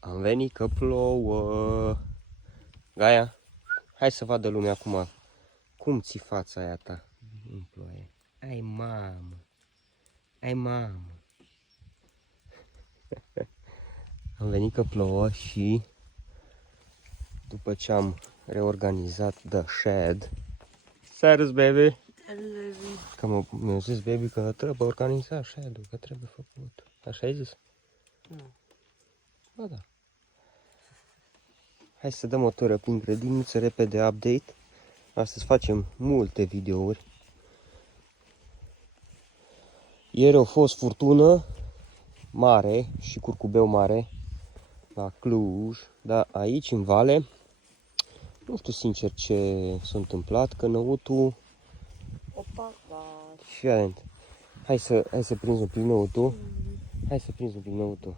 Am venit că plouă. Gaia, hai să vadă lumea acum. Cum ți fața aia ta în ploaie? Ai mamă. Ai mamă. Am venit că plouă și după ce am reorganizat the shed. Serious, baby? Că mi-a zis baby că trebuie organizat shed-ul, că trebuie făcut. Așa ai zis? Nu. Ba da. Hai să dăm o tură prin grădiniță, repede update. Astăzi facem multe videouri. Ieri a fost furtună mare și curcubeu mare la Cluj, dar aici în vale nu știu sincer ce s-a întâmplat, că năutul... Opa, Fii atent. Hai să prinzi un pic năutul. Hai să prinzi un pic năutul.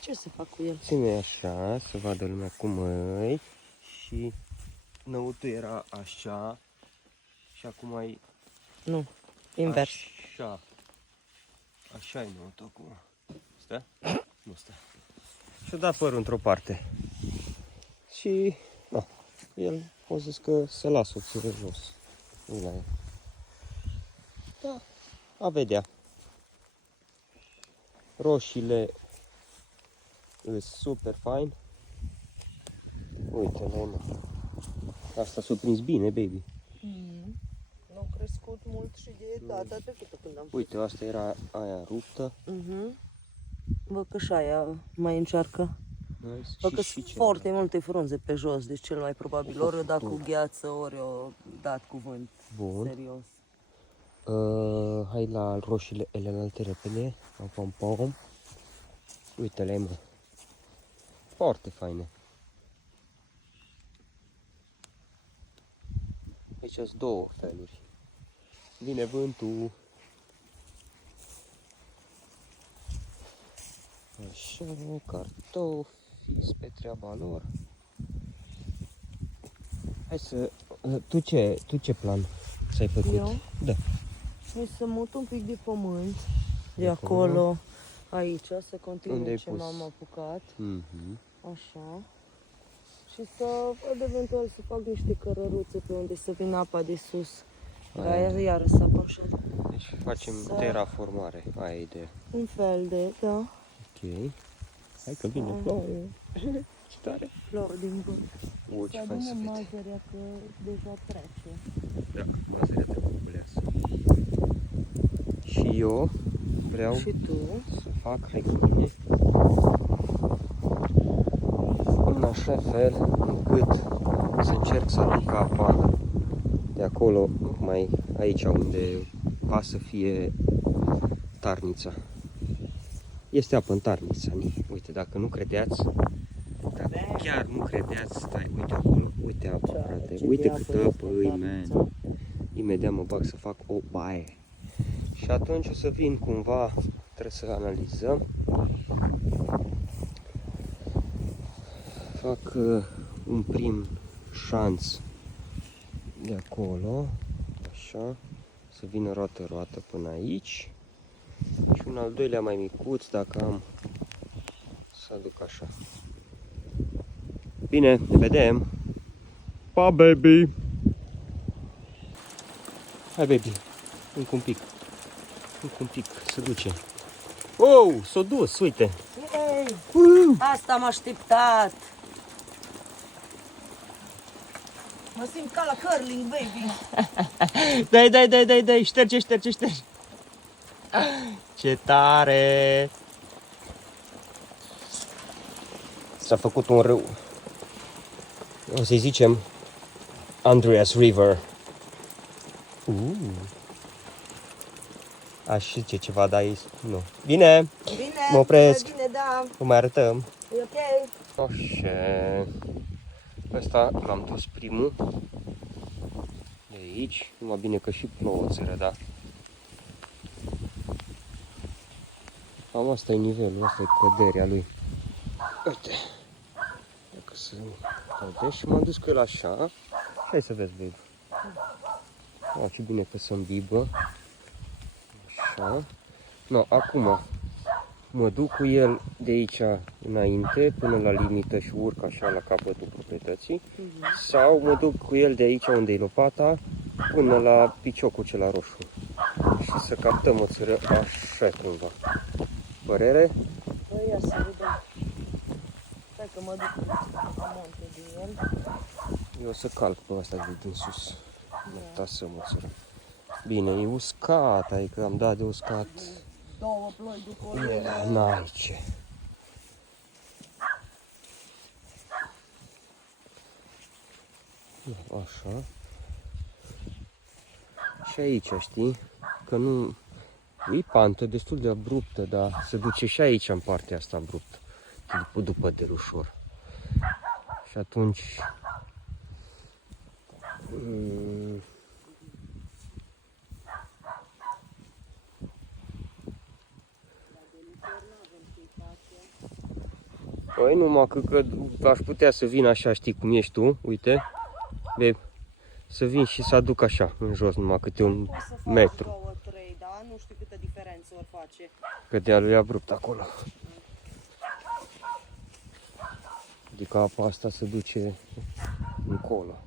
ce să fac cu el? Ține așa, să vadă lumea cum e. Și năutul era așa. Și acum ai... Nu, invers. Așa. Așa e năutul acum. Stă? Nu stă. Și-a dat părul într-o parte. Și... Da. El a zis că se lasă o țiră jos. Nu la el. Da. A vedea. Roșiile sunt super fine. Uite-le, mă. Asta s-a prins bine, baby. Nu a crescut mult și de data trecută când am... Uite, asta era aia ruptă. Văd că și aia mai încearcă. Nice. Văd că sunt foarte multe frunze pe jos, deci cel mai probabil ori o dat cu gheață, ori o dat cu vânt. Bun. Serios. Hai la roșiile elenalte repede. Pom, pom, pom. Uite-le, mă. Foarte faine. Aici sunt două feluri. Vine vântul. Așa, cartofi, pe treaba lor. Hai să... Tu ce plan ți-ai făcut? Eu? Da. Hai să mut un pic de pământ de acolo? acolo, aici, să Unde continui ai ce pus? m-am apucat. Mhm. Așa. Și eventual să fac niște cărăruțe pe unde să vină apa de sus. Aia iară să apă așa. Deci facem terraformare, aia e ideea. Un fel de, da. Ok. Hai că vine plouă. Ce tare. Plouă din vânt. O, ce fain să vede. mazărea că deja trece. Da, mazărea trebuie culeasă. Și eu vreau Și tu? să fac, hai cu mine, în așa fel încât să încerc să aduc apa de acolo, mai aici unde va să fie tarnița. Este apă în tarnița. Uite, dacă nu credeți, dacă chiar nu credeți, stai, uite acolo, uite apă, frate, uite câtă apă îi, man. Imediat mă bag să fac o baie. Și atunci o să vin cumva, trebuie să analizăm. Fac un prim șanț de acolo, așa, să vină roată până aici. Și un al doilea mai micuț, dacă am, să aduc așa. Bine, ne vedem! Pa, baby! Hai, baby! Încă un pic. Încă un pic, se duce. Oh, s-a dus, uite! Ei, asta am așteptat! Mă simt ca la curling, baby! Dai, șterge! Ce tare! S-a făcut un râu. O să-i zicem Andreas River. Aș zice ceva, dar nu. Bine! Bine, Mă opresc. bine, da, Vă mai arătăm. e ok. Așa. Ăsta l-am dus primul. De aici. Numai bine că și plouă țără, da? Cam asta e nivelul, asta e căderea lui. Uite. Dacă să vedeți, și m-am dus cu el așa. Hai să vezi, babe. Ce bine că se îmbibă. Așa. No, acum mă duc cu el de aici înainte, până la limită și urc așa la capătul proprietății, sau mă duc cu el de aici unde e lopata, până la piciocul cel roșu. Și să captăm o țără așa cumva. Părere? Păi ia să vedem. Stai că mă duc la monte de el. Eu o să calc pe asta de din sus. Tasă mă țără. Bine, e uscat, adică am dat de uscat. Două ploi după o lună. N-ai ce. Așa. Și aici, știi, că nu... E pantă destul de abruptă, dar se duce și aici în partea asta abruptă. După de ușor. Și atunci... Păi numai că aș putea să vin așa, știi cum ești tu, uite, să vin și să aduc așa, în jos, numai câte un Poți să faci metru. 2-3, da? Nu știu câtă diferență ori face. Că dealul e abrupt acolo. Adică apa asta se duce încolo.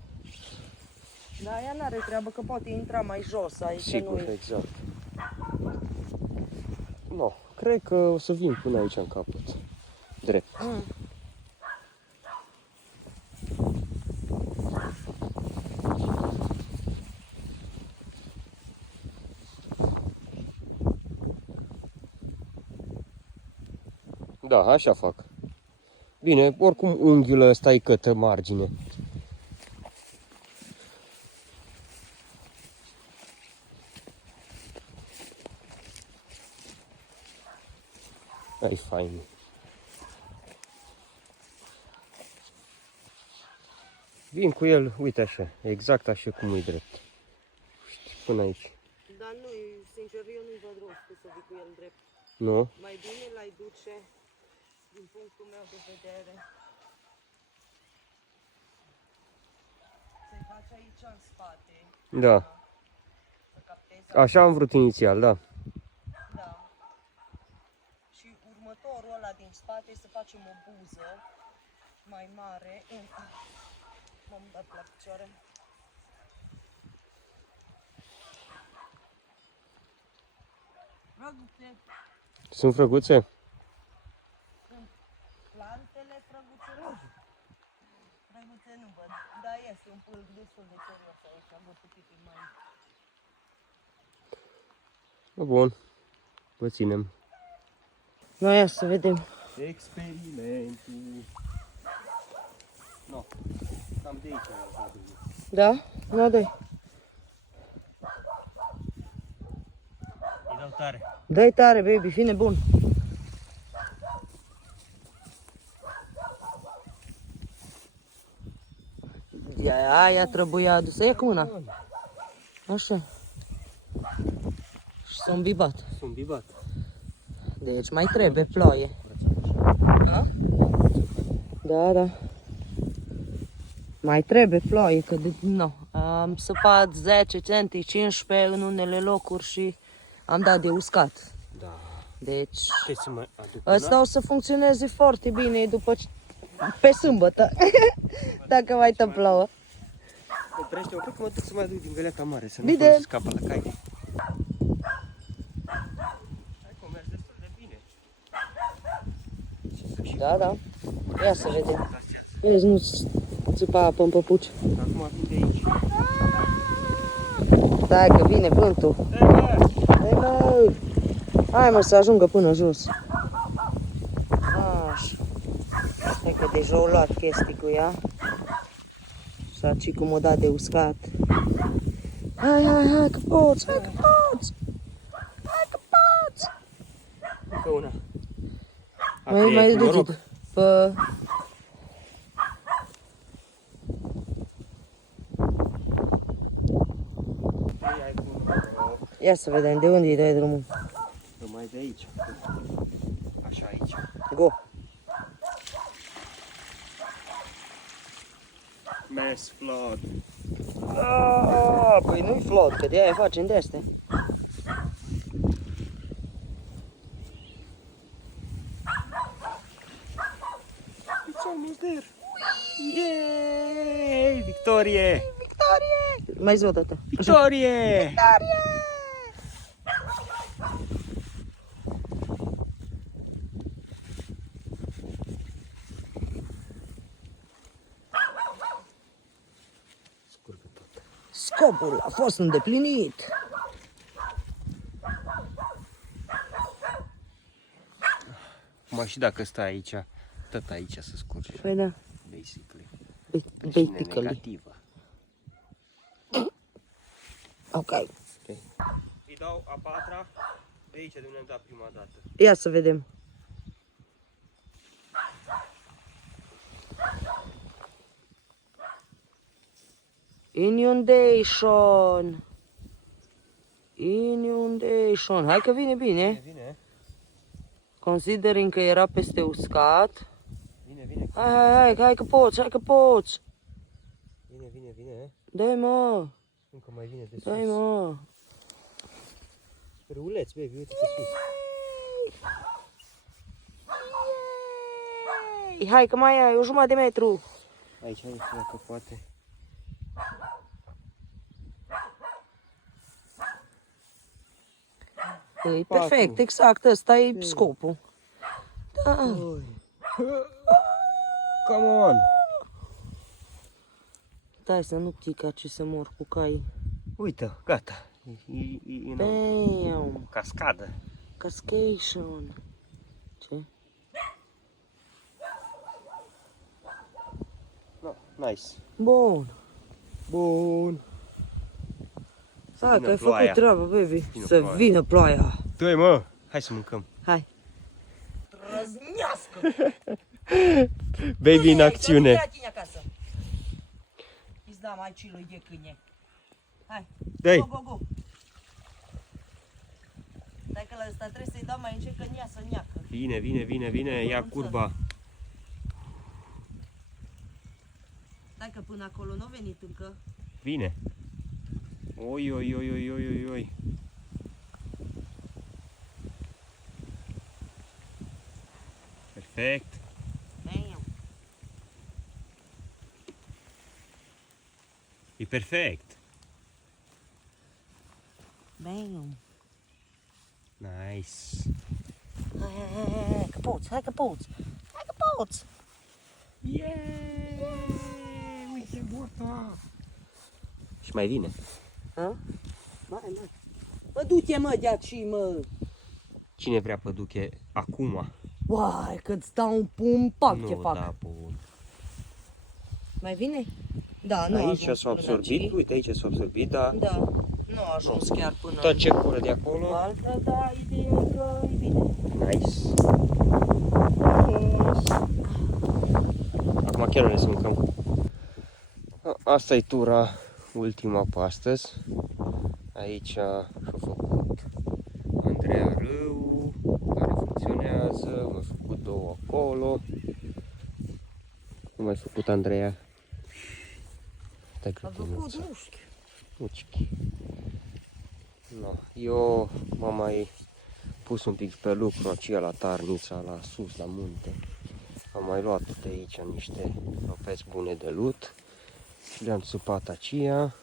Da, ea n-are treabă că poate intra mai jos aici. Sigur, nu exact. No, cred că o să vin până aici în capăt. Drept. Da, așa fac. Bine, oricum unghiul ăsta e către margine. Ai fain. Vin cu el, uite așa, exact așa cum e drept. Până aici. Dar nu, sincer, eu nu-i văd rostul să vii cu el drept. Nu? Mai bine l-ai duce, din punctul meu de vedere. Să-i faci aici în spate. Da. Să captezi. Așa am vrut inițial, da. Da. Și următorul ăla din spate să facem o buză mai mare. M-am dat la picioare. Frăguțe. Sunt frăguțe? Sunt plantele frăguțelor. Frăguțe nu văd, dar este un pâlc destul de serios aici, văd un pic mai... Bun, vă ținem. Noi ia să vedem. Experimentul. No, cam de aici. Da? Nu, dai. Îi dau tare. Dă-i tare, baby, fi nebun. Aia trebuia adusă. Ia cu mâna. Așa. Și s-a îmbibat. Sunt bibat. Deci mai trebuie ploaie. Da? Da, da. Mai trebuie ploaie, că de, nu. Am săpat 10 centi, 15 în unele locuri și am dat de uscat. Da. Deci Ce să mai aduc ăsta o să funcționeze foarte bine după pe sâmbătă. Dacă mai tă plouă. Oprește-o, cred că mă duc să mai aduc din găleaca mare, să nu Bine. folosesc apa la cai. Hai că merge destul de bine. Da, da. Ia să vedem. Vezi, nu țâpa apă în păpuci. Acum vin de aici. Stai că vine vântul. Hai, mă! Hai, mă, să ajungă până jos. Așa. Hai că deja au luat chestii cu ea. Și aici cum o dat de uscat. Hai, hai, hai că poți, hai că poți! Hai că poți! Încă una. Mai duce pe... Ia să vedem de unde îi dai drumul. Mai de aici. Așa aici. Go! Mass flood. Păi nu-i float, că de-aia facem de astea. almost there. Yay! Victorie! Victorie! Mai zi o dată. Victorie! Victorie! Scurgă tot. Scopul a fost îndeplinit. Mă, și dacă stai aici, tot aici să scurgi. Păi da. Basically. Basically. Presiune negativă. Ok. Îi dau a patra de aici, de unde am dat prima dată. Ia să vedem. Inundation. Inundation. Hai că vine bine. Vine. Considering că era peste uscat. Vine. Hai că poți, hai că poți. Vine. Dai mă, Încă mai vine de sus. dai mă. Râuleț, baby, uite pe sus. Yay! Hai că mai ai o jumătate de metru. Aici, nu știu dacă poate. E perfect, exact, ăsta e scopul. Da. Come on! Stai să nu pica ce să mor cu cai. Uite, gata. E Bam! cascadă. Cascation. Ce? No, nice. Bun. Bun. Hai vină că ai ploaia. făcut treaba, baby. Vină Să ploaia. vină ploaia. Dă-i, mă! Hai să mâncăm. Hai. Trăznească! Baby în acțiune. Ia tine acasă. Îți dau mai cilui de câine. Hai. Dă-i. Go. Stai că la ăsta trebuie să-i dau mai încet că în ea să neacă. Vine. Ia curba. Stai că până acolo nu a venit încă. Vine. Oi. Perfect. Bam. E perfect. Bam. Nice. Hai că poți. Yeah! Uite burta. Și mai vine. Ha? Mai. Mă, du-te, mă, de aici, mă. Cine vrea păduche acum? Uai, că-ți dau un pac ce Nu, fac. da, bun. Mai vine? Da, nu a Aici ajuns s-a până absorbit, aici. uite aici s-a absorbit, dar Da, nu a ajuns chiar până tot ce cură de acolo, altă, dar ideea e că e bine. nice. Acum chiar ne să mâncăm. Asta e tura ultima pe astăzi. Aici și-a făcut Andreea râu, care funcționează, m-a făcut două acolo. Nu mai făcut Andreea. A făcut mușchi. Mușchi. No. Eu m-am mai pus un pic pe lucru aceea la Tarnița, la sus, la munte. Am mai luat de aici niște ropeți bune de lut și le-am țupat aceea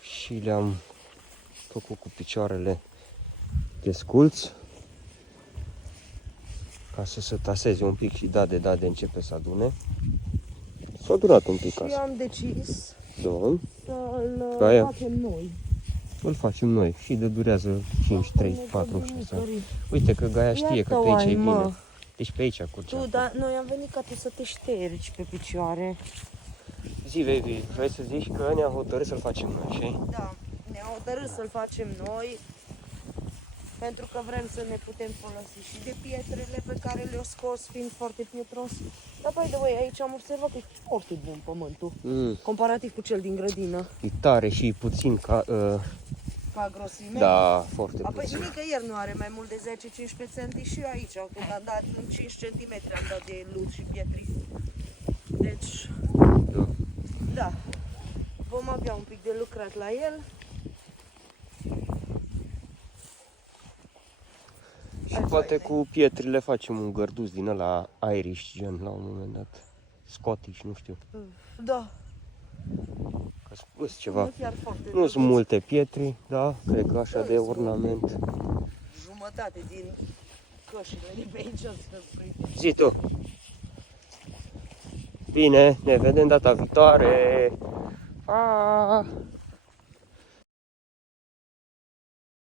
și le-am făcut cu picioarele de sculț ca să se taseze un pic și da de începe să adune. S-a adunat un pic Și asta. am decis Da. să-l Aia. facem noi. Îl facem noi și de durează 5, 3, 4, nu știu să. Uite că Gaia știe că pe aici e bine. Deci pe aici curge. Tu, dar noi am venit ca tu să te ștergi pe picioare. Zi, baby, vrei să zici că ne-am hotărât să-l facem noi, știi? Da, ne-am hotărât să-l facem noi pentru că vrem să ne putem folosi și de pietrele pe care le-au scos fiind foarte pietros. Dar, by the way, aici am observat că e foarte bun pământul, comparativ cu cel din grădină. E tare și puțin ca... Ca grosime. Da, foarte Apoi puțin. nicăieri nu are mai mult de 10-15 cm și eu aici, când am dat în 5 cm, am dat de lut și pietri. Deci, Da. da, vom avea un pic de lucrat la el. Și poate cu pietrile facem un gărduț din ăla Irish, gen, la un moment dat. Scottish, nu știu. Da. Că spus ceva. Nu chiar foarte Nu drăguț. sunt multe pietri, da? Cred că așa de ornament. Jumătate din cășile de pe aici sunt frite. Zi tu. Bine, ne vedem data viitoare. Pa!